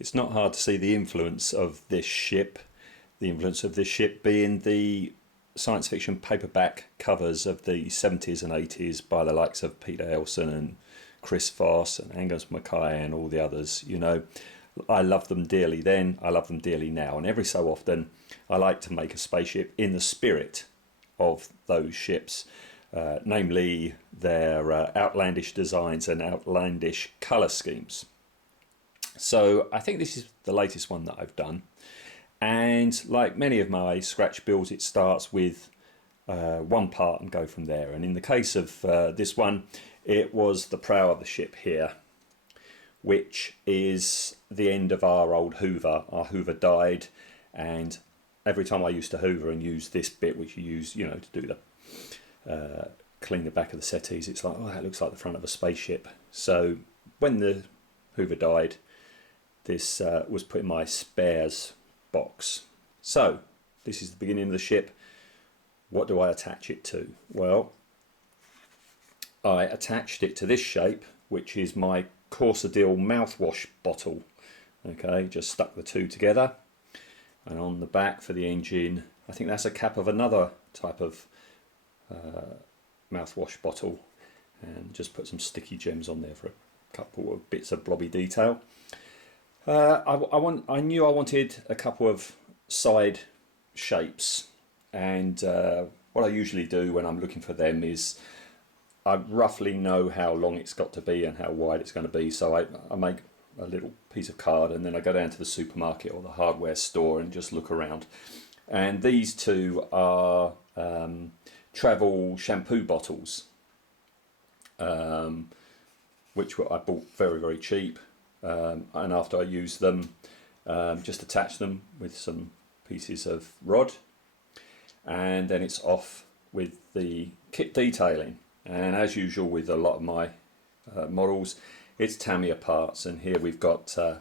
It's not hard to see the influence of this ship. The influence of this ship being the science fiction paperback covers of the 70s and 80s by the likes of Peter Elson and Chris Foss and Angus Mackay and all the others. You know, I loved them dearly then, I love them dearly now, and every so often I like to make a spaceship in the spirit of those ships, namely their outlandish designs and outlandish colour schemes. So I think this is the latest one that I've done, and like many of my scratch builds, it starts with one part and go from there. And in the case of this one, it was the prow of the ship here, which is the end of our old Hoover. Our Hoover died, and every time I used to Hoover and use this bit, which you use, you know, to do the clean the back of the settees, it's like, oh, that looks like the front of a spaceship. So when the Hoover died, this was put in my spares box. So this is the beginning of the ship. What do I attach it to? Well, I attached it to this shape, which is my Corsair mouthwash bottle. Okay, just stuck the two together, and on the back for the engine, I think that's a cap of another type of mouthwash bottle, and just put some sticky gems on there for a couple of bits of blobby detail. I knew I wanted a couple of side shapes, and what I usually do when I'm looking for them is I roughly know how long it's got to be and how wide it's going to be, so I make a little piece of card, and then I go down to the supermarket or the hardware store and just look around. And these two are travel shampoo bottles, which I bought very, very cheap. And after I use them, just attach them with some pieces of rod, and then it's off with the kit detailing. And as usual with a lot of my models, it's Tamiya parts, and here we've got a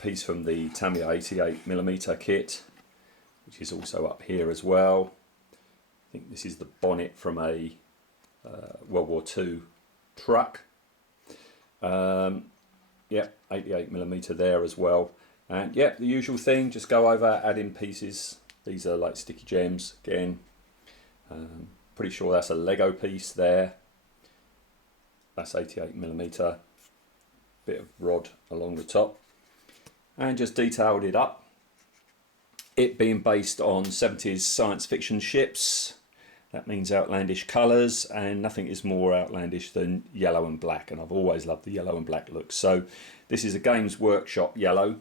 piece from the Tamiya 88mm kit, which is also up here as well. I think this is the bonnet from a World War II truck. Yep, 88mm there as well. And yep, the usual thing, just go over, add in pieces. These are like sticky gems again. Pretty sure that's a Lego piece there. That's 88mm. Bit of rod along the top. And just detailed it up. It being based on 70s science fiction ships. That means outlandish colours, and nothing is more outlandish than yellow and black, and I've always loved the yellow and black look. So this is a Games Workshop yellow,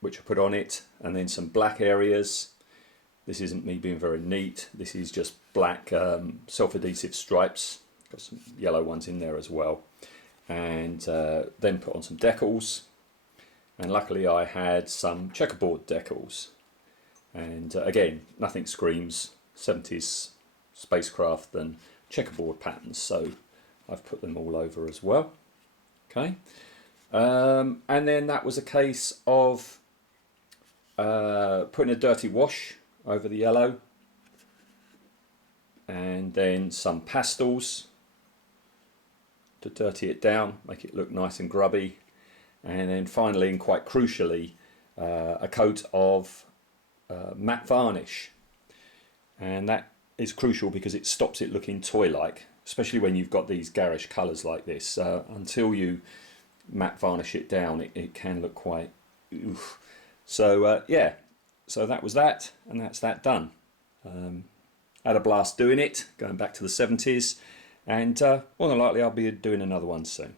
which I put on it, and then some black areas. This isn't me being very neat, this is just black self-adhesive stripes, got some yellow ones in there as well, and then put on some decals, and luckily I had some checkerboard decals, and again, nothing screams 70s spacecraft than checkerboard patterns, so I've put them all over as well. Okay, and then that was a case of putting a dirty wash over the yellow, and then some pastels to dirty it down, make it look nice and grubby, and then finally, and quite crucially, a coat of matte varnish. And that is crucial because it stops it looking toy-like, especially when you've got these garish colours like this. Until you matte varnish it down, it can look quite oof. So yeah, so that was that, and that's that done. Had a blast doing it, going back to the 70s, and more than likely I'll be doing another one soon.